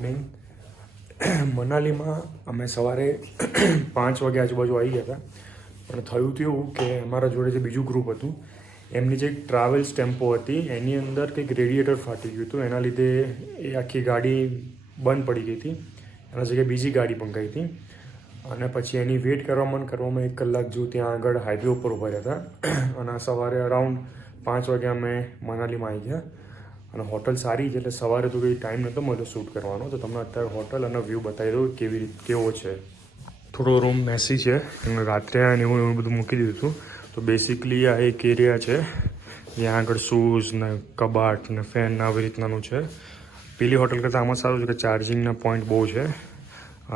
Morning. મનાલીમાં અમે સવારે 5 વાગે આજુબાજુ આવી ગયા હતા. પણ થયું તો એવું કે અમારા જોડે જે બીજું ગ્રુપ હતું એમની જે ટ્રાવેલ્સ ટેમ્પો હતી એની અંદર કંઈક રેડિએટર ફાટી ગયું હતું. એના લીધે એ આખી ગાડી બંધ પડી ગઈ હતી. એના જગ્યાએ બીજી ગાડી મંગાવી હતી અને પછી એની વેઇટ કરવામાં 1 કલાક જેવું ત્યાં આગળ હાઈવે ઉપર ઊભા રહ્યા હતા. અને સવારે અરાઉન્ડ 5 વાગે અમે મનાલીમાં આવી ગયા. અને હોટલ સારી છે એટલે સવારે તો કંઈ ટાઈમ નહોતો મળ્યો શૂટ કરવાનો. તો તમને અત્યારે હોટલ અને વ્યૂ બતાવી દઉં કેવો છે. થોડો રૂમ મેસી છે અને રાત્રે અને એવું બધું મૂકી દીધું હતું. તો બેસિકલી આ એક એરિયા છે જ્યાં આગળ શૂઝ ને કબાટ ને ફેન ને આવી રીતનાનું છે. પેલી હોટલ કરતાં આમાં સારું છે કે ચાર્જિંગના પોઈન્ટ બહુ છે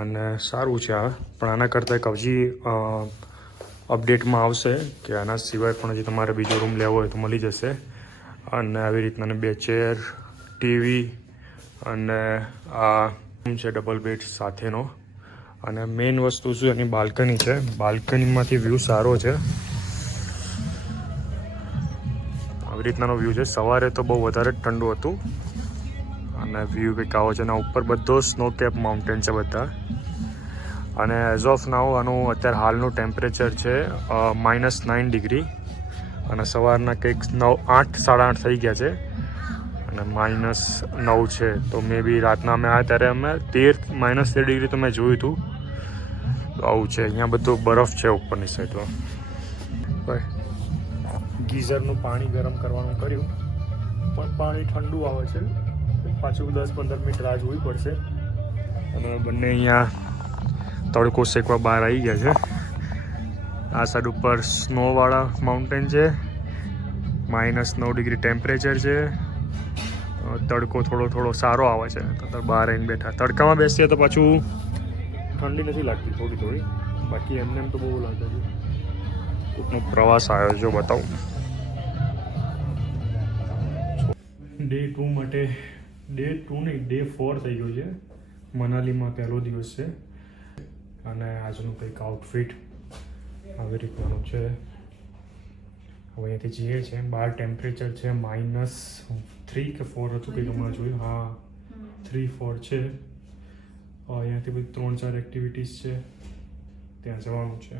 અને સારું છે આ. પણ આના કરતાં એક હજી અપડેટમાં આવશે કે આના સિવાય પણ હજી તમારે બીજો રૂમ લેવો હોય તો મળી જશે. અને આવી રીતના 2 ચેર, ટીવી અને આ રૂમ છે ડબલ બેડ સાથેનો. અને મેઇન વસ્તુ શું એની બાલ્કની છે. બાલ્કનીમાંથી વ્યૂ સારો છે. આવી રીતનાનો વ્યૂ છે. સવારે તો બહુ વધારે જ ઠંડુ હતું અને વ્યૂ કંઈક આવો છે. એના ઉપર બધો સ્નો કેપ માઉન્ટેન છે બધા. અને એઝ ઓફ નાઉ આનું અત્યારે હાલનું ટેમ્પરેચર છે -9 ડિગ્રી અને સવારના કંઈક 8 સાડા 8 થઈ ગયા છે અને -9 છે. તો મે બી રાતના અમે આવ્યા ત્યારે અમે -13 ડિગ્રી તો મેં જોયું હતું. તો આવું છે. અહીંયા બધું બરફ છે ઉપરની સાઈડમાં. ગીઝરનું પાણી ગરમ કરવાનું કર્યું પણ પાણી ઠંડુ આવે છે. પાછું 10-15 મિનિટ રાહ જોવી પડશે. અને બંને અહીંયા તડકો શેકવા બહાર આવી ગયા છે. આ સાઈડ ઉપર સ્નોવાળા માઉન્ટેન છે. -9 ડિગ્રી ટેમ્પરેચર છે. તડકો થોડો સારો આવે છે. તો બહાર આવીને બેઠા. તડકામાં બેસીએ તો પાછું ઠંડી નથી લાગતી થોડી. બાકી એમને તો બહુ લાગે છે. કોઈકનો પ્રવાસ આવ્યો જો બતાવું. ડે 2 માટે ડે 2 નહીં ડે 4 થઈ ગયો છે. મનાલીમાં પહેલો દિવસ છે અને આજનું કંઈક આઉટફિટ આવી રીતનું છે. હવે અહીંયાથી જઈએ છે. બહાર ટેમ્પરેચર છે -3 કે 4 હતું કંઈક હમણાં જોયું. હા 3-4 છે. અહીંયાથી બધી 3-4 એક્ટિવિટીઝ છે. ત્યાં જવાનું છે.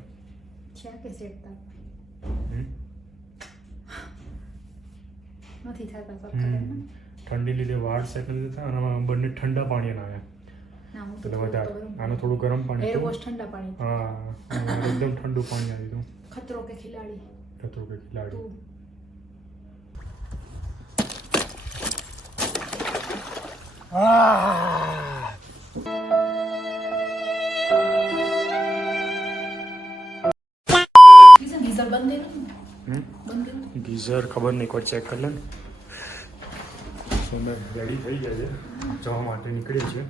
ઠંડી લીધે વાળ સેટ નથી થતા અને બંને ઠંડા પાણી આવ્યા. એટલે વધારે આનું થોડું ગરમ પાણી હા એકદમ ઠંડુ પાણી આવી ગયું. ખતરો કે ખિલાડી ગીઝર ખબર નહીં કોઈ ચેક કરી લે. અમે રેડી થઈ ગયા છે જવા માટે નીકળીએ છીએ.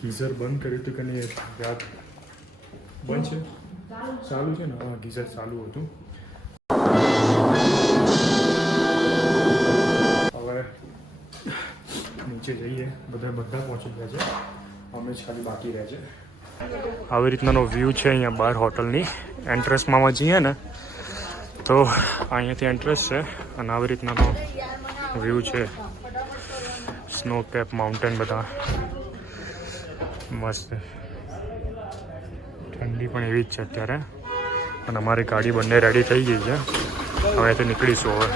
ગીઝર બંધ કર્યું હતું કે નહીં યાદ. બંધ છે ચાલુ છે ને. હા ગીઝર ચાલુ હતું. હવે નીચે જઈએ. બધા પહોંચી ગયા છે. અમે જ ખાલી બાકી રહે છે. આવી રીતનાનો વ્યૂ છે અહીંયા બહાર હોટલની એન્ટ્રન્સમાં જઈએ ને તો અહીંયાથી એન્ટ્રન્સ છે અને આવી રીતનાનો વ્યૂ છે. સ્નો કેપ માઉન્ટેન બધા મસ્ત. ઠંડી પણ એવી જ છે અત્યારે. અને અમારી ગાડી બંને રેડી થઈ ગઈ છે. હવે તો નીકળીશું હવે.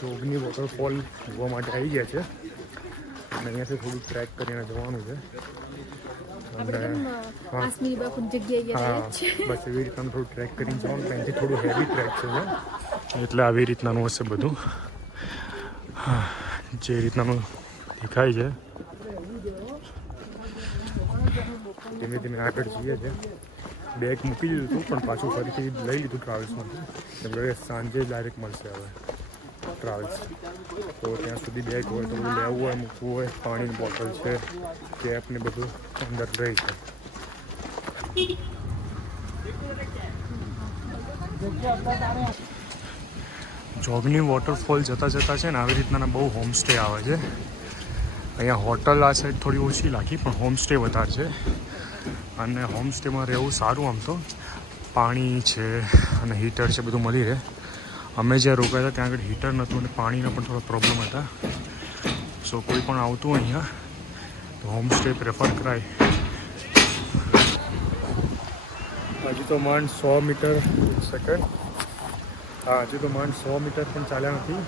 જોગની વોટરફોલ જોવા માટે આવી ગયા છે અને અહીંયાથી થોડું ટ્રેક કરીને જવાનું છે. અને હા બસ એવી રીતના થોડું ટ્રેક કરીને જવાનું. ત્યાંથી થોડું હેવી ટ્રેક છે એટલે આવી રીતનાનું હશે બધું. હા જે રીતનાનું દેખાય છે. ધીમે ધીમે આગળ જઈએ છે. બેગ મૂકી દીધું હતું પણ પાછું ફરીથી લઈ લીધું ટ્રાવેલ્સમાંથી. કેમ કે સાંજે ડાયરેક્ટ મળશે હવે. ટ્રાવેલ્સ. તો ત્યાં સુધી બેગ હોય તો બધું લેવું હોય, મૂકવું હોય, પાણીની બોટલ છે, કેપ ને બધું અંદર રહી છે. જોગની વોટરફોલ જતાં જતાં છે ને આવી રીતના બહુ હોમસ્ટે આવે છે. અહીંયા હોટલ આ સાઈડ થોડી ઓછી લાગી, પણ હોમસ્ટે વધારે છે. અને હોમસ્ટેમાં રહેવું સારું. આમ તો પાણી છે અને હીટર છે, બધું મળી રહે. અમે જ્યાં રોકાયા હતા ત્યાં આગળ હીટર નહોતું અને પાણીના પણ થોડા પ્રોબ્લેમ હતા. સો કોઈ પણ આવતું અહીંયા તો હોમસ્ટે પ્રેફર કરાય. હજી તો માંડ 100 મીટર સેકન્ડ. હા, હજી તો માંડ 100 મીટર પણ ચાલ્યા નથી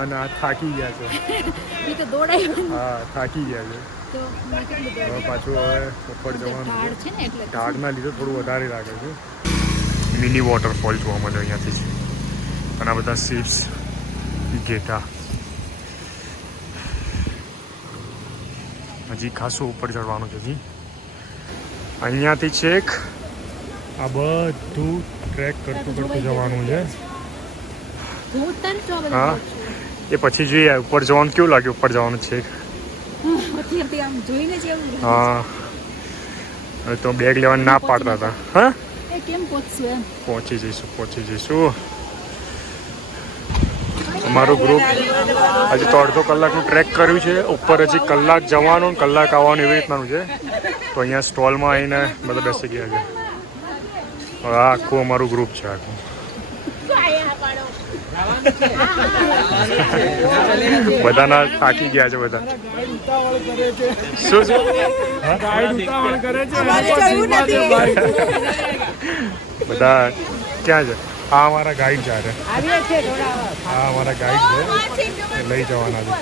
અને આ થાકી ગયા છે. હા, થાકી ગયા છે. હવે પાછું હવે ઉપર જવાનું છે. ઢાળના લીધે થોડું વધારે લાગે છે. મિની વોટરફોલ જોવા મળે અહીંયાથી જ. અને આ બધા સીપ્સ, ઘેટા. હજી ખાસું ઉપર ચડવાનું છે. હજી અહીંયાથી છેક આ બધું ટ્રેક કરતું જવાનું છે. હા, એ પછી જોઈએ ઉપર જવાનું કેવું લાગે. ઉપર જવાનું છે. હા, તો બેગ લેવાનું ના પાડતા હતા. હા, પહોંચી જઈશું. અમારું ગ્રુપ હજી તો અડધો કલાકનું ટ્રેક કર્યું છે. ઉપર હજી કલાક જવાનું, કલાક આવવાનું એવી રીતનાનું છે. તો અહીંયા સ્ટોલમાં આવીને બધા બેસી ગયા છે. હવે આખું અમારું ગ્રુપ છે. આખું બધાના થાકી ગયા છે. બધા શું બધા ક્યાં છે? હા, અમારા ગાઈડ છે. હા, અમારા ગાઈડ છે, લઈ જવાના છે.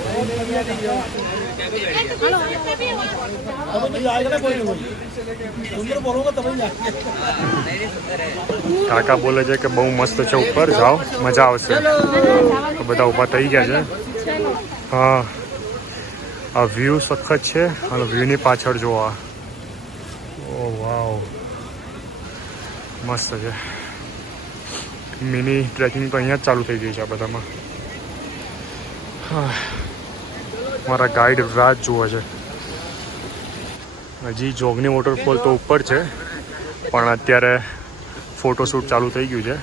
કાકા બોલે છે કે બહુ મસ્ત છે, ઉપર જાઓ મજા આવશે. તો બધા ઊભા થઈ ગયા છે. હા, આ વ્યૂ સખત છે. અને વ્યૂની પાછળ જોવા, ઓ વાવ, મસ્ત છે. મિની ટ્રેકિંગ તો અહીંયા જ ચાલુ થઈ ગઈ છે આ બધામાં. મારા ગાઈડ રાત જુએ છે. હજી જોગની વોટરફોલ તો ઉપર છે, પણ અત્યારે ફોટોશૂટ ચાલુ થઈ ગયું છે.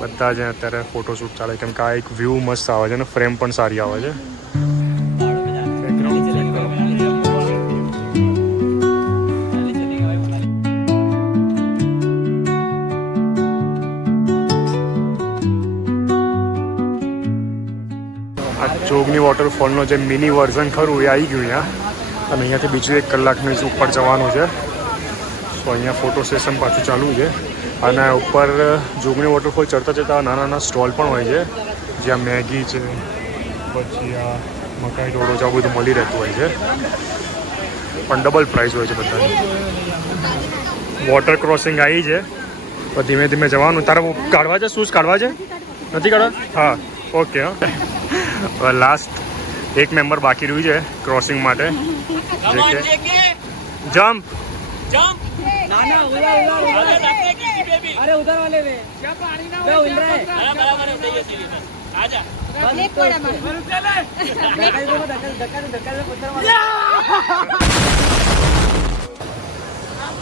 બધા જ અત્યારે ફોટોશૂટ ચાલે, કેમ કે આ એક વ્યૂ મસ્ત આવે છે અને ફ્રેમ પણ સારી આવે છે. જોગની વોટરફોલનો જે મિની વર્ઝન ખરું એ આવી ગયું અહીંયા. અને અહીંયાથી બીજું 1 કલાકનું ઉપર જવાનું છે. તો અહીંયા ફોટો સેશન પાછું ચાલુ છે. અને ઉપર જોગની વોટરફોલ ચડતા નાના નાના સ્ટોલ પણ હોય છે, જ્યાં મેગી છે, પછી આ મકાઈ ઢોળો છે, બધું મળી રહેતું હોય છે. પણ ડબલ પ્રાઇસ હોય છે બધાની. વોટર ક્રોસિંગ આવી છે, તો ધીમે ધીમે જવાનું. તારે કાઢવા છે? શૂઝ કાઢવા છે? નથી કાઢવા? હા, ઓકે. હા, લાસ્ટ એક મેમ્બર બાકી રહ્યું છે ક્રોસિંગ માટે, જે કે જમ્પ. अरे उधर वाले में क्या पानी ना उड़ रहा है। आजा एक बड़ा मार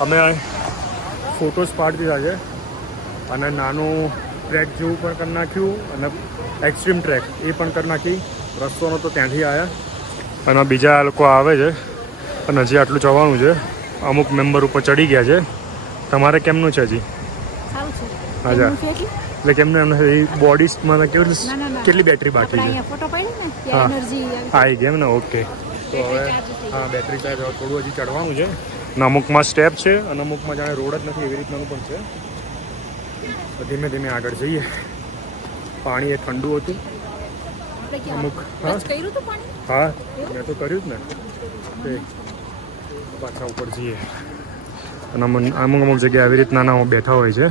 અમે ફોટોસ પાડી દીધા છે અને નાનું ટ્રેક જેવું પણ કરી નાખ્યું અને એક્સ્ટ્રીમ ટ્રેક એ પણ કરી નાખી. રસ્તોનો તો ત્યાંથી આવ્યા અને બીજા લોકો આવે છે અને હજી આટલું જવાનું છે. અમુક મેમ્બર ઉપર ચડી ગયા છે. તમારે કેમનું છે હજી? અચ્છા, એટલે કેમને એમને બોડીમાં કેવું કેટલી બેટરી બાકી છે? હા, આવી ગઈ એમ ને. ઓકે, તો હવે હા બેટરી ચાર્જ થોડું હજી ચડવાનું છે. અને અમુકમાં સ્ટેપ છે અને અમુકમાં જાણે રોડ જ નથી એવી રીતનું પણ છે. તો ધીમે ધીમે આગળ જઈએ. પાણી એ ઠંડુ હતું અમુક. હા મેં તો કર્યું જ ને. પાછા ઉપર જઈએ અને અમુક જગ્યાએ આવી રીતના બેઠા હોય છે.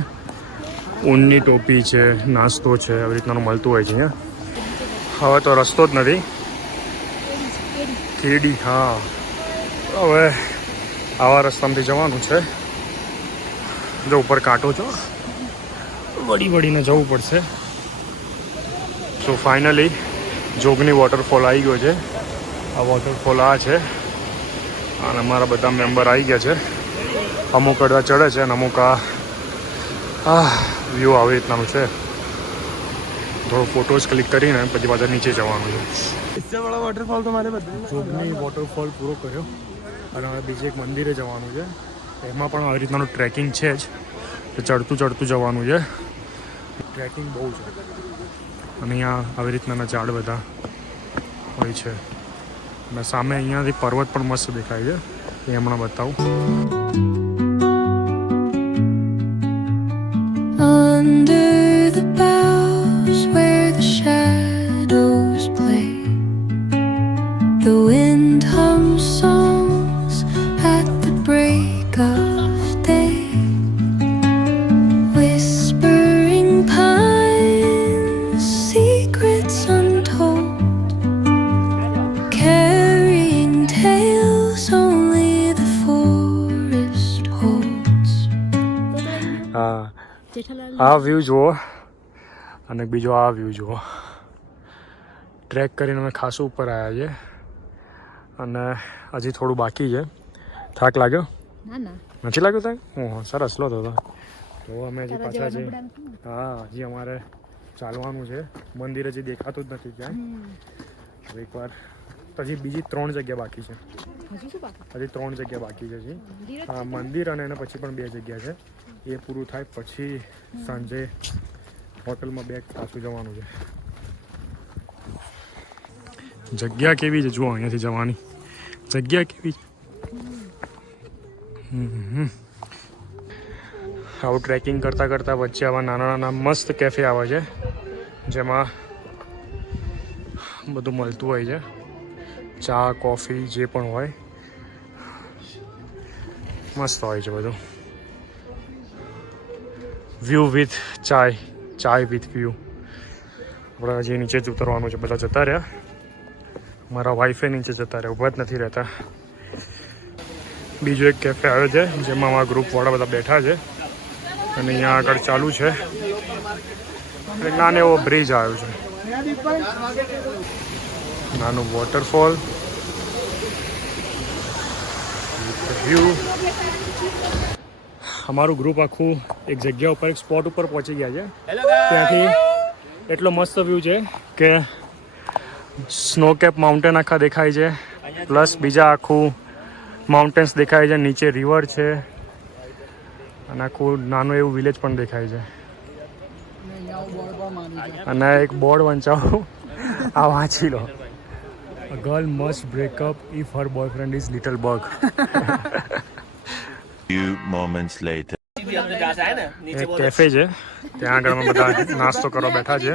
ઊનની ટોપી છે, નાસ્તો છે, આવી રીતનાનું મળતું હોય છે અહીંયા. હવે તો રસ્તો જ નથી. કેડી. હા, હવે આવા રસ્તામાંથી જવાનું છે. જો ઉપર કાંટો છો, વળીને જવું પડશે. સો ફાઇનલી જોગની વોટરફોલ આવી ગયો છે. આ વોટરફોલ આ છે અને અમારા બધા મેમ્બર આવી ગયા છે. અમુક અડધા ચડે છે અને અમુક આ વ્યૂ આવી રીતનાનું છે. થોડો ફોટોઝ ક્લિક કરીને પછી પાછા નીચે જવાનું છે. वॉटरफॉल तुम्हारे बदल જોગની વોટરફોલ પૂરો કર્યો અને હવે બીજે એક મંદિરે જવાનું છે. એમાં પણ આવી રીતનાનું ટ્રેકિંગ છે જ, તો ચડતું જવાનું છે. ટ્રેકિંગ બહુ છે અને અહીંયા આવી રીતના ઝાડ બધા હોય છે અને સામે અહીંયાથી પર્વત પણ મસ્ત દેખાય છે. એ હમણાં બતાવું. Under the boughs where the shadows play, the wind hums songs at the break of day, whispering pines, secrets untold, carrying tales only the forest holds. આ વ્યૂ જુઓ અને બીજો આ વ્યૂ જુઓ. ટ્રેક કરીને અમે ખાસું ઉપર આવ્યા છે અને હજી થોડું બાકી છે. થાક લાગ્યો? નથી લાગ્યો થાક? ઓહો, સરસ લો તો અમે હજી પાછા છે. હા, હજી અમારે ચાલવાનું છે. મંદિર હજી દેખાતું જ નથી ક્યાંય. એકવાર હજી બીજી 3 જગ્યા બાકી છે. હજી 3 જગ્યા બાકી છે હજી. હા, મંદિર અને એના પછી પણ 2 જગ્યા છે. એ પૂરું થાય પછી સાંજે હોટલમાં બેગ પાછું જવાનું છે. જગ્યા કેવી છે જુઓ, અહીંયાથી જવાની જગ્યા કેવી છે. આવું ટ્રેકિંગ કરતાં કરતાં વચ્ચે આવા નાના મસ્ત કેફે આવે છે જેમાં બધું મળતું હોય છે. ચા કોફી જે પણ હોય મસ્ત હોય છે બધું. વ્યૂ વિથ ચાય વિથ વ્યૂ. આપણે હજી નીચે જ ઉતરવાનું છે. બધા જતા રહ્યા. મારા વાઈફે નીચે જતા રહ્યા, ઊભા જ નથી રહેતા. બીજો એક કેફે આવ્યો છે જેમાં અમારા ગ્રુપવાળા બધા બેઠા છે અને અહીંયા આગળ ચાલુ છે. એક નાનો એવો બ્રિજ આવ્યો છે, નાનું વોટરફોલ વ્યૂ. અમારું ગ્રુપ આખું એક જગ્યા ઉપર એક સ્પોટ ઉપર પહોંચી ગયા છે. ત્યાંથી એટલો મસ્ત વ્યૂ છે કે સ્નો કેપ માઉન્ટેન આખા દેખાય છે, પ્લસ બીજા આખું માઉન્ટેન્સ દેખાય છે. નીચે રિવર છે અને આખું નાનું એવું વિલેજ પણ દેખાય છે. અને એક બોર્ડ વંચાવું, આ વાંચી લો. A girl must break up if her boyfriend is little bug. Few moments later. એક કેફે છે, ત્યાં આગળ અમે બધા નાસ્તો કરવા બેઠા છે.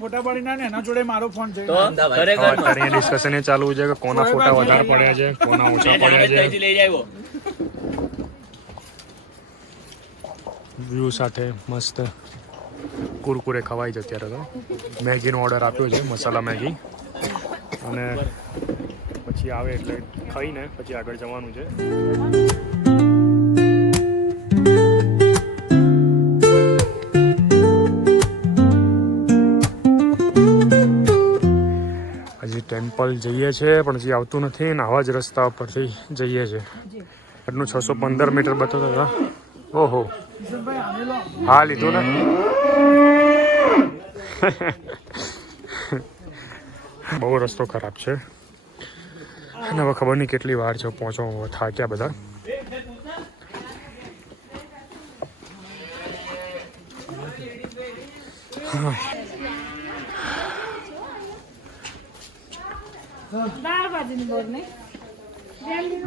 ફોટા પાડી ના એના જોડે મારો ફોન છે. અત્યારે અહીંયા ડિસ્કશન એ ચાલુ છે કે કોના ફોટા વધારે પડ્યા છે, કોના ઓછા પડ્યા છે. વ્યૂ સાથે મસ્ત કુરકુરે ખવાય છે. અત્યારે તો મેગીનો ઓર્ડર આપ્યો છે, મસાલા મેગી, અને પછી આવે એટલે ખાઈને પછી આગળ જવાનું છે. હજી ટેમ્પલ જઈએ છીએ પણ હજી આવતું નથી ને આવા જ રસ્તા પરથી જઈએ છીએ. એટલું 615 મીટર બતાવતા હતા. ઓહો, હા લીધું ને. બહુ રસ્તો ખરાબ છે અને હવે ખબર નહીં કેટલી વાર છે પહોંચવા. થાક્યા બધા.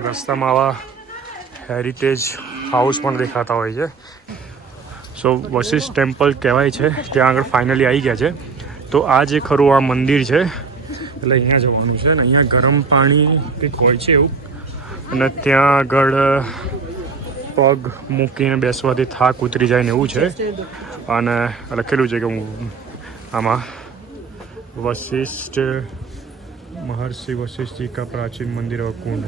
રસ્તામાં આવા હેરિટેજ હાઉસ પણ દેખાતા હોય છે. સો વશિષ્ઠ ટેમ્પલ કહેવાય છે. ત્યાં આગળ ફાઇનલી આવી ગયા છે. તો આ જે ખરું આ મંદિર છે એટલે અહીંયા જવાનું છે. અને અહીંયા ગરમ પાણી કંઈક હોય છે એવું, અને ત્યાં આગળ પગ મૂકીને બેસવાથી થાક ઉતરી જાય ને એવું છે. અને લખેલું છે કે હું આમાં વશિષ્ઠ महर्षि वशिष्ठ जी का प्राचीन मंदिर और कुंड.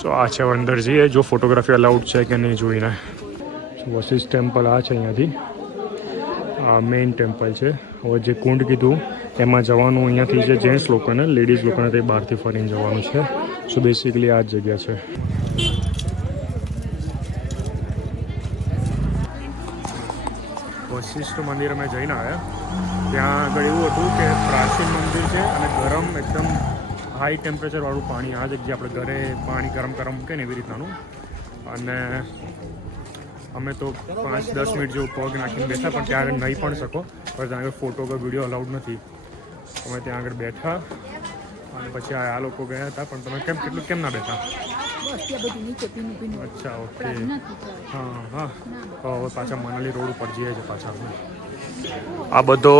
સો આ છે અંદર જઈએ જો ફોટોગ્રાફી અલાઉડ છે કે નહીં જોઈને. વશિષ્ઠ ટેમ્પલ આ છે અહીંયાથી આ મેઇન ટેમ્પલ છે. હવે જે કુંડ કીધું એમાં જવાનું અહીંયાથી છે જેન્ટ્સ લોકોને, લેડીઝ લોકોને તે બહારથી ફરીને જવાનું છે. સો બેસિકલી આ જ જગ્યા છે. વશિષ્ઠ મંદિર અમે જઈને આવ્યા. ત્યાં આગળ એવું હતું કે પ્રાચીન મંદિર છે અને ગરમ એકદમ હાઈ ટેમ્પરેચરવાળું પાણી, આ જગ્યાએ આપણે ઘરે પાણી ગરમ મૂકે ને એવી રીતનાનું. અને અમે તો 5-10 મિનિટ જેવું પગ નાખીને બેઠા, પણ ત્યાં આગળ નહીં પણ શકો, પણ ત્યાં આગળ ફોટો કે વિડીયો અલાઉડ નથી. અમે ત્યાં આગળ બેઠા અને પછી આ લોકો ગયા હતા. પણ તમે કેમ ના બેઠા? અચ્છા, ઓકે. હા. હવે પાછા મનાલી રોડ ઉપર જઈએ છે પાછા. આ બધો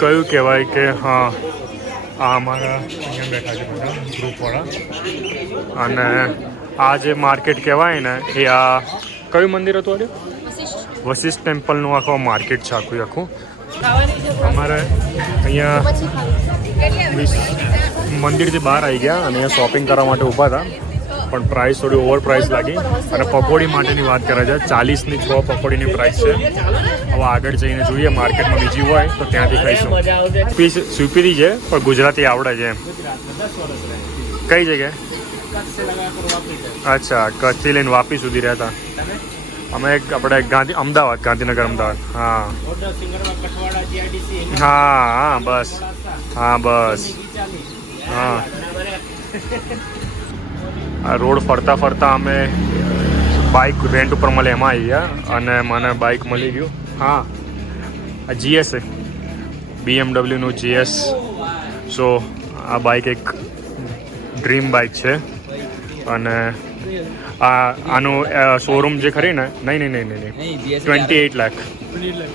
કયું કહેવાય કે હા, આ અમારા અહીંયા બેઠા છે બધા ગ્રુપવાળા. અને આ જે માર્કેટ કહેવાય ને એ આ કયું મંદિર હતું? આજે વશિષ્ઠ ટેમ્પલનું આખું માર્કેટ છે આખું. અમારે અહીંયા મંદિરથી બહાર આવી ગયા અને અહીંયા શોપિંગ કરવા માટે ઊભા હતા, પણ પ્રાઇસ થોડી ઓવર પ્રાઇસ લાગી. અને પકોડી માટેની વાત કરે છે, 40ની 6 પકોડીની પ્રાઇસ છે. હવે આગળ જઈને જોઈએ, માર્કેટમાં બીજી હોય તો ત્યાંથી ખાઈશું. સ્વીપીરી છે પણ ગુજરાતી આવડે છે એમ. કઈ જગ્યાએ? અચ્છા, કચ્છથી લઈને વાપી સુધી રહેતા. અમે આપણે ગાંધીનગર અમદાવાદ. હા બસ. હા, આ રોડ ફરતા અમે બાઇક રેન્ટ ઉપર મળે એમાં આવી ગયા અને મને બાઇક મળી ગયું. હા, આ GS છે, BMWનું GS. સો આ બાઇક એક ડ્રીમ બાઇક છે. અને આનું શોરૂમ જે ખરી ને, નહીં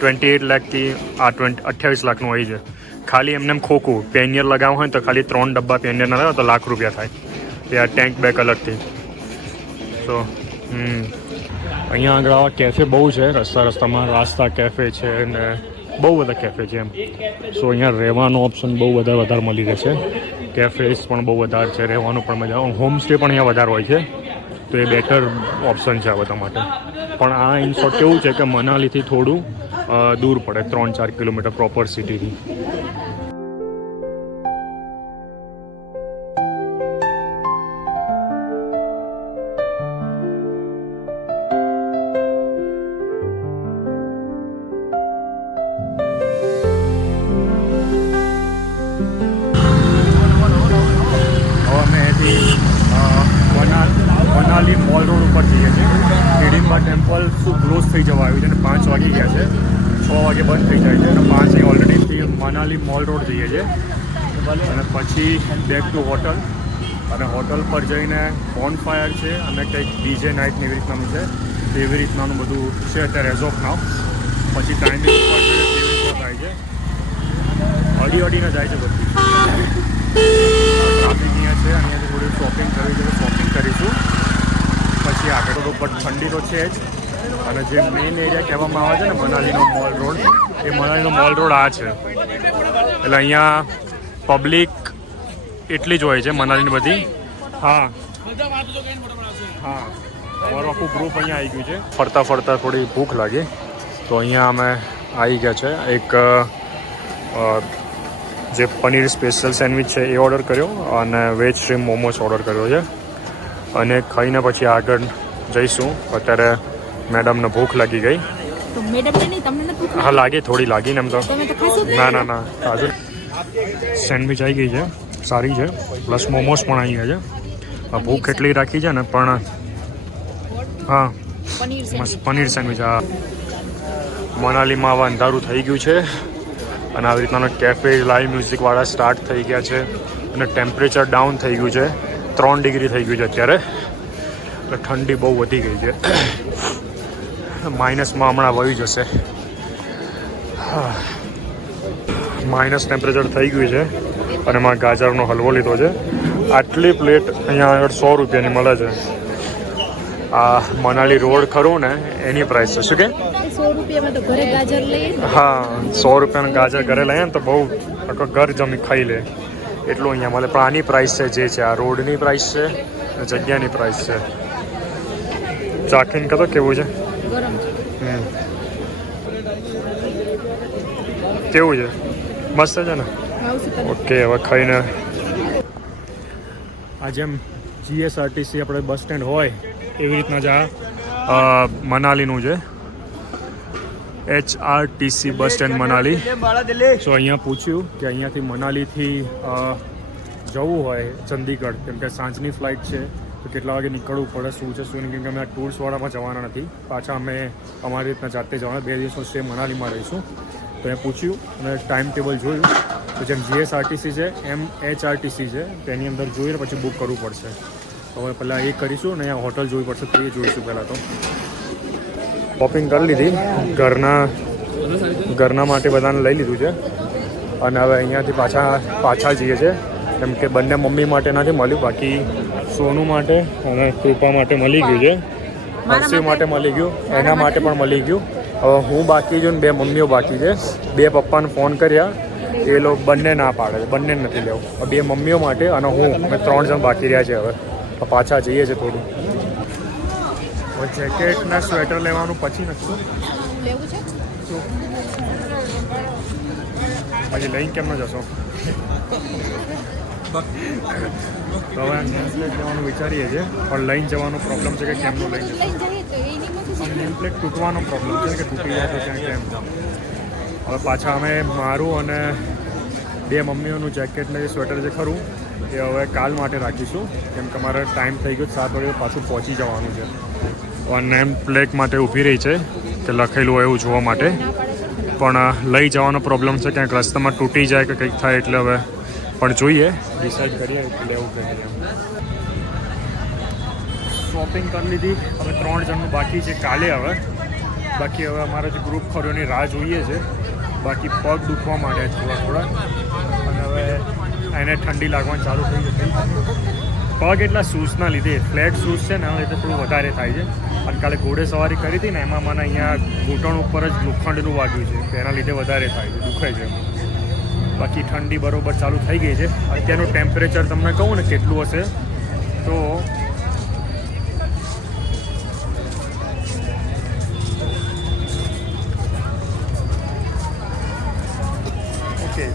28 લાખથી આ 28 લાખનું હોય છે. ખાલી એમને ખોખું પેનિયર લગાવવું હોય તો ખાલી 3 ડબ્બા પેનિયરના લાવો તો ₹1 લાખ થાય. ત્યાં ટેન્ક બેક અલગથી. સો અહીંયા આગળ આવા કેફે બહુ છે રસ્તામાં. રાસ્તા કેફે છે ને બહુ બધા કેફે છે એમ. સો અહીંયા રહેવાનો ઓપ્શન બહુ વધારે મળી રહે છે. કેફેસ પણ બહુ વધારે છે, રહેવાનું પણ મજા. હોમસ્ટે પણ અહીંયા વધારે હોય છે, તો એ બેટર ઓપ્શન છે આ બધા માટે. પણ આ ઇન શોર્ટ કેવું છે કે મનાલીથી થોડું દૂર પડે, 3-4 કિલોમીટર પ્રોપર સિટીથી. મનાલી મોલ રોડ ઉપર જઈએ છીએ. હિડિંબા ટેમ્પલ ક્લોઝ થઈ જવા આવ્યું છે અને 5 વાગી ગયા છે. 6 વાગે બંધ થઈ જાય છે અને 5 ઓલરેડી મનાલી મોલ રોડ જઈએ છીએ. અને પછી બેક ટુ હોટલ. અને હોટલ પર જઈને બોનફાયર છે અને કંઈક ડીજે નાઇટ એવી રીતનાનું છે. એવી રીતનાનું બધું છે અત્યારે એઝ ઓફ નાવ. પછી ટાઈમિંગ થાય છે, અડીને જાય છે બધું. ટ્રાફિક અહીંયા છે. અહીંયાથી થોડી શોપિંગ કરવી છે, શોપિંગ કરીશું પછી આગળ. તો બટ ઠંડી તો છે જ. અને જે મેઇન એરિયા કહેવામાં આવે છે ને મનાલીનો મોલ રોડ, એ મનાલીનો મોલ રોડ આ છે. એટલે અહીંયા પબ્લિક એટલી જ હોય છે મનાલીની બધી. હા, અમારું આખું ગ્રુપ અહીંયા આવી ગયું છે. ફરતા થોડી ભૂખ લાગી તો અહીંયા અમે આવી ગયા છે. એક જે પનીર સ્પેશિયલ સેન્ડવિચ છે એ ઓર્ડર કર્યો અને વેજ શ્રીમ મોમોસ ઓર્ડર કર્યો છે. અને ખાઈને પછી આગળ જઈશું. અત્યારે મેડમને ભૂખ લાગી ગઈ. હા, લાગી, થોડી લાગી ને એમ તો. ના તાજું સેન્ડવિચ આવી ગઈ છે, સારી છે. પ્લસ મોમોસ પણ આવી ગયા છે. ભૂખ એટલી રાખી છે ને, પણ હા મસ્ત પનીર સેન્ડવિચ. હા, મનાલીમાં હવે અંધારું થઈ ગયું છે અને આવી રીતના કેફે લાઈવ મ્યુઝિકવાળા સ્ટાર્ટ થઈ ગયા છે. અને ટેમ્પરેચર ડાઉન થઈ ગયું છે, 3 ડિગ્રી થઈ ગયું છે અત્યારે. એટલે ઠંડી બહુ વધી ગઈ છે. માઇનસમાં હમણાં વહી જશે. માઇનસ ટેમ્પરેચર થઈ ગયું છે. અને એમાં ગાજરનો હલવો લીધો છે. આટલી પ્લેટ અહીંયા આગળ 100 રૂપિયાની મળે છે. આ મનાલી રોડ ખરું ને એની પ્રાઇસ છે. શું કે 100 રૂપિયામાં તો ઘરે ગાજર લઈએ. હા, 100 રૂપિયાનું ગાજર ઘરે લઈએ ને તો બહુ આખો ઘર જમી ખાઈ લે એટલું અહીંયા મળે. પણ આની પ્રાઇસ છે જે છે, આ રોડની પ્રાઇસ છે અને જગ્યાની પ્રાઇસ છે. ચાખીને કહો કેવું છે. કેવું છે? મસ્ત છે ને? ઓકે, હવે ખાઈને આ જેમ જીએસઆરટીસી આપણે બસ સ્ટેન્ડ હોય એવી રીતના જ આ મનાલીનું છે. HRTC bus stand Manali. So અહીંયા પૂછ્યું કે અહીંયાથી મનાલીથી જવું હોય ચંદીગઢ, કેમ કે સાંજની ફ્લાઇટ છે તો કેટલા વાગે નીકળવું પડે, શું છે શું નહીં, કેમ કે અમે આ ટૂર્સવાળામાં જવાના નથી, પાછા અમે અમારી રીતના જાતે જવાના. 2 દિવસનો સ્ટે મનાલીમાં રહીશું. તો એ પૂછ્યું અને ટાઈમ ટેબલ જોયું તો જેમ જીએસઆરટીસી છે એમ HRTC છે, તેની અંદર જોઈને પછી બુક કરવું પડશે. તો હવે પહેલાં એ કરીશું અને અહીંયા હોટલ જોવી પડશે, તો એ જોઈશું પહેલાં. તો શોપિંગ કરી લીધી, ઘરના માટે બધાને લઈ લીધું છે અને હવે અહીંયાથી પાછા જઈએ છીએ, કેમ કે બંને મમ્મી માટે નથી મળ્યું, બાકી સોનુ માટે અને કૃપા માટે મળી ગયું છે, હર્ષિવ માટે મળી ગયું, એના માટે પણ મળી ગયું. હવે હું બાકી છું ને 2 મમ્મીઓ બાકી છે. 2 પપ્પાને ફોન કર્યા, એ લોકો બંને ના પાડે છે, બંને નથી લેવું. 2 મમ્મીઓ માટે અને હું, અમે 3 જણ બાકી રહ્યા છે. હવે પાછા જઈએ છીએ થોડું. હવે જેકેટ ને સ્વેટર લેવાનું પછી નથી લેવું છે. પછી લઈને કેમ ન જશો? તો હવે નેમ પ્લેટ લેવાનું વિચારીએ છીએ, પણ લઈને જવાનો પ્રોબ્લેમ છે કે કેમનું લઈને જશું. નેમ પ્લેટ તૂટવાનો પ્રોબ્લેમ છે કે તૂટી જાય તો ક્યાં કેમ. હવે પાછા અમે મારું અને 2 મમ્મીઓનું જેકેટ ને સ્વેટર જે ખરું એ હવે કાલ માટે રાખીશું, કેમ કે મારે ટાઈમ થઈ ગયો 7 વાગે પાછું પહોંચી જવાનું છે. હવે નેમ પ્લેટ માટે ઊભી રહી છે કે લખેલું હોય એવું જોવા માટે, પણ લઈ જવાનો પ્રોબ્લેમ છે, ક્યાંક રસ્તામાં તૂટી જાય કે કંઈક થાય, એટલે હવે પણ જોઈએ, ડિસાઈડ કરીએ લેવું કે નહીં. શોપિંગ કરી લીધી, હવે 3 જણનું બાકી છે કાલે. હવે બાકી હવે અમારા જે ગ્રુપ ખરો એની રાહ જોઈએ છે. બાકી પગ દુખવા માંડ્યા થોડા અને હવે એને ઠંડી લાગવાની ચાલુ થઈ જશે. પગ એટલા શૂઝના લીધે, ફ્લેટ શૂઝ છે ને એટલે થોડું વધારે થાય છે. અને કાલે ઘોડે સવારી કરી હતી ને એમાં મને અહીંયા ઘૂંટણ ઉપર જ લોખંડનું વાગ્યું છે, તેના લીધે વધારે થાય છે, દુખે છે. બાકી ઠંડી બરોબર ચાલુ થઈ ગઈ છે. અત્યારનું ટેમ્પરેચર તમને કહું ને કેટલું હશે તો ઓકે,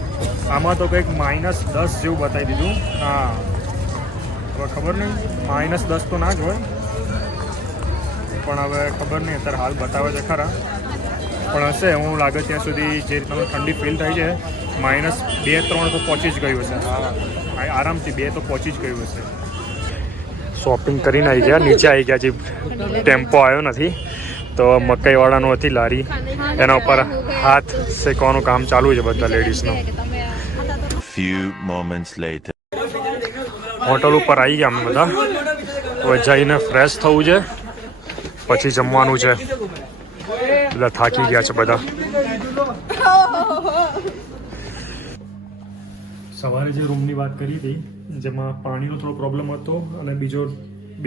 આમાં તો કંઈક -10 જેવું બતાવી દીધું. હા, હવે ખબર નહીં, -10 તો ના જ હોય, પણ હવે ખબર નહીં, અત્યારે હાલ બતાવે છે ખરા, પણ હશે. હું લાગે ત્યાં સુધી જે રીતના ઠંડી ફીલ થાય છે, -2-3 તો પહોંચી જ ગયું હશે. હા, આરામથી 2 તો પહોંચી જ ગયું હશે. શોપિંગ કરીને આવી ગયા, નીચે આવી ગયા. જે ટેમ્પો આવ્યો નથી તો મકાઈવાળાનો હતી લારી, એના ઉપર હાથ શેકવાનું કામ ચાલુ છે બધા લેડીઝનું. Few moments later. હોટલ ઉપર આવી ગયા અમે બધા. હવે જઈને ફ્રેશ થવું છે, પછી જમવાનું છે. બધા થાકી ગયા છે બધા. સવારે જે રૂમની વાત કરી હતી, જેમાં પાણીનો થોડો પ્રોબ્લેમ હતો અને બીજો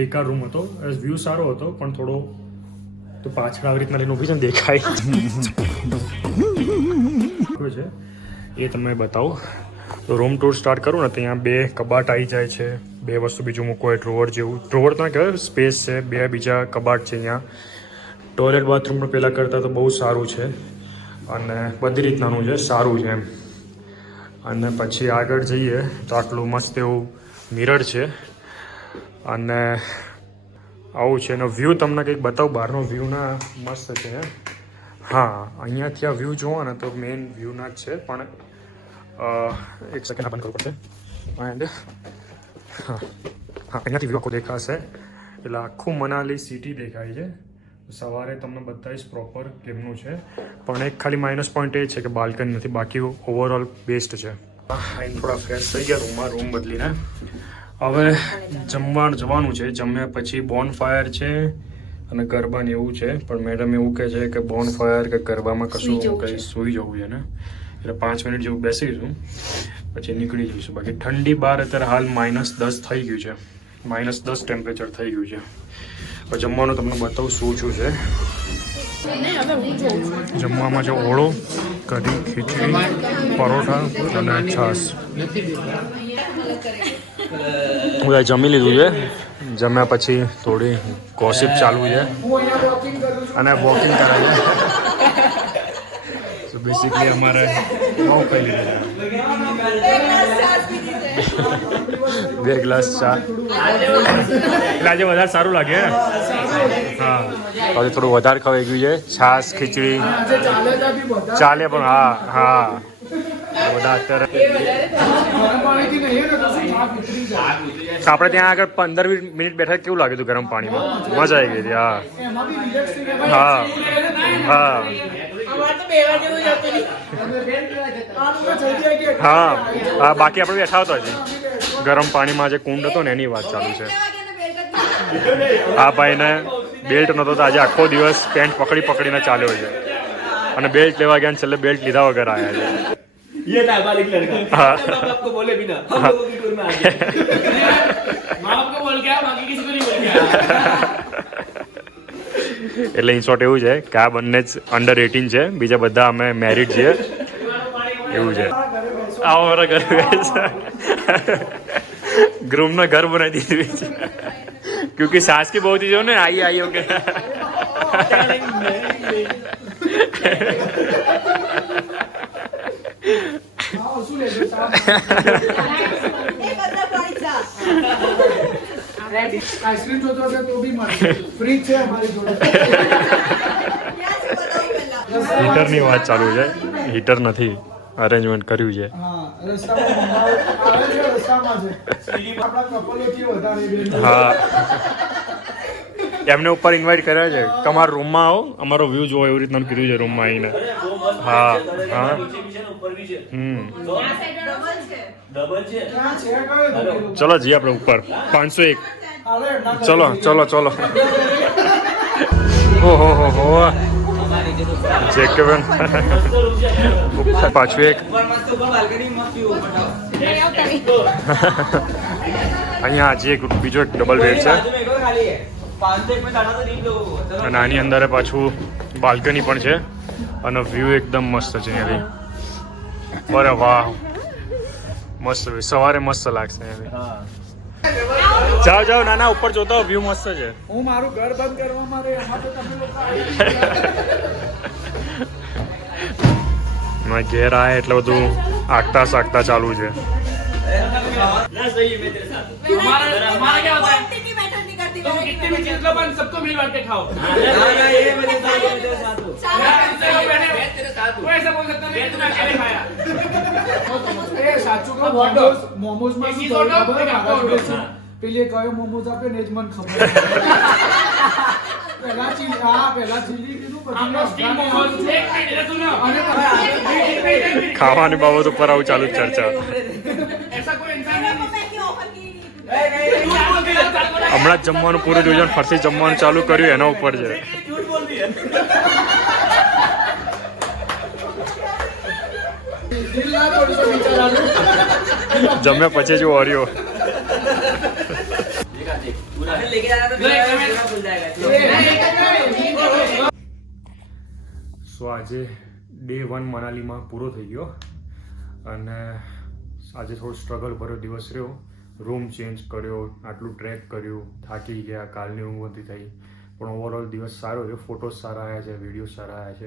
બેકાર રૂમ હતો. વ્યૂ સારો હતો પણ થોડો તો પાછળ આવી રીતના લઈને ઊભી છે ને દેખાય છે એ તમને બતાવું. તો રૂમ ટૂર સ્ટાર્ટ કરું ને, ત્યાં 2 કબાટ આવી જાય છે, 2 વસ્તુ બીજું મૂકો હોય, ડ્રોવર જેવું. ડ્રોવર તો કહેવાય, સ્પેસ છે, 2 બીજા કબાટ છે અહીંયા. ટોયલેટ બાથરૂમ પણ પહેલાં કરતાં તો બહુ સારું છે અને બધી રીતનાનું છે, સારું છે એમ. અને પછી આગળ જઈએ તો આટલું મસ્ત એવું મિરર છે અને આવું છે. એનો વ્યૂ તમને કંઈક બતાવું, બહારનો વ્યૂ ના મસ્ત છે. હા, અહીંયાથી આ વ્યૂ જોવો ને તો મેઇન વ્યૂના જ છે, પણ એક સેકન્ડ બંધ કરવું પડશે. એન્ડ હા, અહીંયાથી વ્યૂ આખો દેખાશે, એટલે આખું મનાલી સિટી દેખાય છે. સવારે તમને બતાવીશ પ્રોપર કેમનું છે, પણ એક ખાલી માઇનસ પોઈન્ટ એ છે કે બાલ્કની નથી, બાકી ઓવરઓલ બેસ્ટ છે. અહીં થોડા ફ્રેશ થઈ ગયા રૂમમાં, રૂમ બદલીને હવે જમવાનું છે. જમ્યા પછી બોન ફાયર છે અને ગરબાને એવું છે, પણ મેડમ એવું કહે છે કે બોન ફાયર કે ગરબામાં કશું કંઈ સૂઈ જવું છે ને, એટલે 5 મિનિટ જેવું બેસીશું પછી નીકળી જઈશું. બાકી ઠંડી બહાર અત્યારે હાલ -10 થઈ ગયું છે, -10 ટેમ્પરેચર થઈ ગયું છે. હવે જમવાનું તમને બતાવું શું છે. જમવામાં છે ઓળો, કઢી, ખીચડી, પરોઠા અને છાશ. બધા જમી લીધું છે. જમ્યા પછી થોડી ગોસિપ ચાલુ છે અને વોકિંગ કરે છે. બેસિકલી અમારે બહુ ખાઈ લીધું બે ગ્લાસ ચા એટલે આજે વધારે સારું લાગે હા આજે થોડું વધારે ખવાઈ ગયું છે છાશ ખીચડી ચાલે પણ હા હા બધા અત્યારે આપણે ત્યાં આગળ 15-20 મિનિટ બેઠા કેવું લાગ્યું હતું ગરમ પાણીમાં મજા આવી ગઈ હતી હા હા હા હા બાકી આપણે બેઠા હતા હજી ગરમ પાણીમાં જે કુંડ હતો ને એની વાત ચાલુ છે આ ભાઈને બેલ્ટ નહોતો તો આજે આખો દિવસ પેન્ટ પકડીને ચાલ્યો છે અને બેલ્ટ લેવા ગયા છેલ્લે બેલ્ટ લીધા વગર આવ્યા છે ये नाबालिग लड़का हाँ। बाप आपको बोले भी ना हम लोगों की टूर में आ गए माँ आपको बोल के आया बाकी किसी को नहीं बोल के आया એટલે ઇન શોર્ટ એવું છે કે આ બંને જ અંડર 18 છે બીજા બધા અમે મેરિડ છીએ એવું છે આવો મારા ઘરે ગ્રૂમના ઘર બનાવી દીધું છે क्योंकि सास की बहुत ही जो ने आई आई ओके આઈસ્ક્રીમ જોતો હશે તો બી મળશે ફ્રી છે અમારી જોડે હીટરની વાત ચાલુ છે હીટર નથી અરેન્જમેન્ટ કર્યું છે હા રસ્તામાં આવે છે રસ્તામાં છે આપણા કપલોથી વધારે બે હા એમને ઉપર ઇન્વાઇટ કર્યા છે કે અમારા રૂમમાં આવો અમારો વ્યૂ જોવો એવી રીતના કીધું છે રૂમમાં આવીને હા હા ऊपर भी है ડબલ डबल છે है ક્યાં છે કયો ચલો જઈએ આપણે ઉપર 501 અરે ના ચલો ચલો ચલો ઓહો હો હો જેકબન પાછું એક मस्त ऊपर बालकनी मस्त व्यू बताओ અહીંયા હજી એક બીજો એક ડબલ બેડ છે बाजू में एक और खाली है 501 में बैठा तो नहीं लोगों को चलो અને આની અંદર પાછું બાલ્કની પણ છે અને વ્યૂ એકદમ મસ્ત છે અહીંયાથી અરે વાહ મસ્ત view. સવારે મસ્ત લાગશે અહીંયાથી જાઓ જાઓ ના ના ઉપર જોતા વ્યૂ મસ્ત છે હું મારું ઘર બંધ કરવા મારે એમાં તો તમે લોકો મેં ઘેર આયા એટલે બધું આગતા સાગતા ચાલુ છે ना सही है मैं तेरे साथ हमारा क्या होता है तुम कितने भी चीज लो पर सबको मिल बांट के खाओ ना ना ये मैं तेरे साथ हूं मैं तेरे साथ हूं कोई ऐसा बोल सकता नहीं तूने अकेले खाया એ સાચું કહું મોમોઝ માં શું થયું ખબર મારા જોડે છે પેલે કયો મોમોઝ આપ્યો ને જ મને ખબર પહેલા ચીલી કીધું हमने स्टीम मोमोज एक मिनट इधर सुनो ખાવાની બાબત ઉપર આવું ચાલુ જ ચર્ચા ऐसा कोई इंसान नहीं હમણાં જ જમવાનું પૂરું જોયું છે ફરથી જમવાનું ચાલુ કર્યું એના ઉપર છે झूठ बोल दिया દિલ ના તોડશો બિચારાનું જમ્યા પછી જ ઓર્યો लेके जाना तो पूरा भूल जाएगा સો આજે ડે 1 મનાલીમાં પૂરો થઈ ગયો અને આજે થોડો સ્ટ્રગલ ભર્યો દિવસ રહ્યો રૂમ ચેન્જ કર્યો આટલું ટ્રેક કર્યું થાકી ગયા કાલની ઊંઘ નથી થઈ પણ ઓવરઓલ દિવસ સારો રહ્યો ફોટોઝ સારા આવ્યા છે વિડીયો સારા આવ્યા છે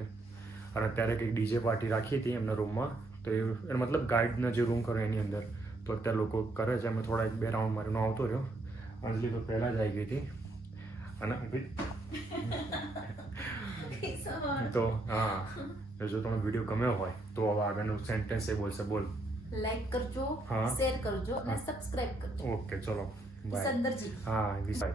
અને અત્યારે કંઈક ડીજે પાર્ટી રાખી હતી એમના રૂમમાં તો એ મતલબ ગાઈડના જે રૂમ કરે એની અંદર તો અત્યારે લોકો કરે છે અમે થોડા 1-2 રાઉન્ડ મારીને આવતો રહ્યો અંજલિ તો પહેલાં જ આવી ગઈ હતી અને તો હા જો તમને વિડીયો ગમ્યો હોય તો હવે આગળનું સેન્ટેન્સ એ બોલશે બોલ લાઈક કરજો હા. શેર કરજો અને સબસ્ક્રાઇબ કરજો ઓકે ચલો બાય સંદરજી હા વિસાય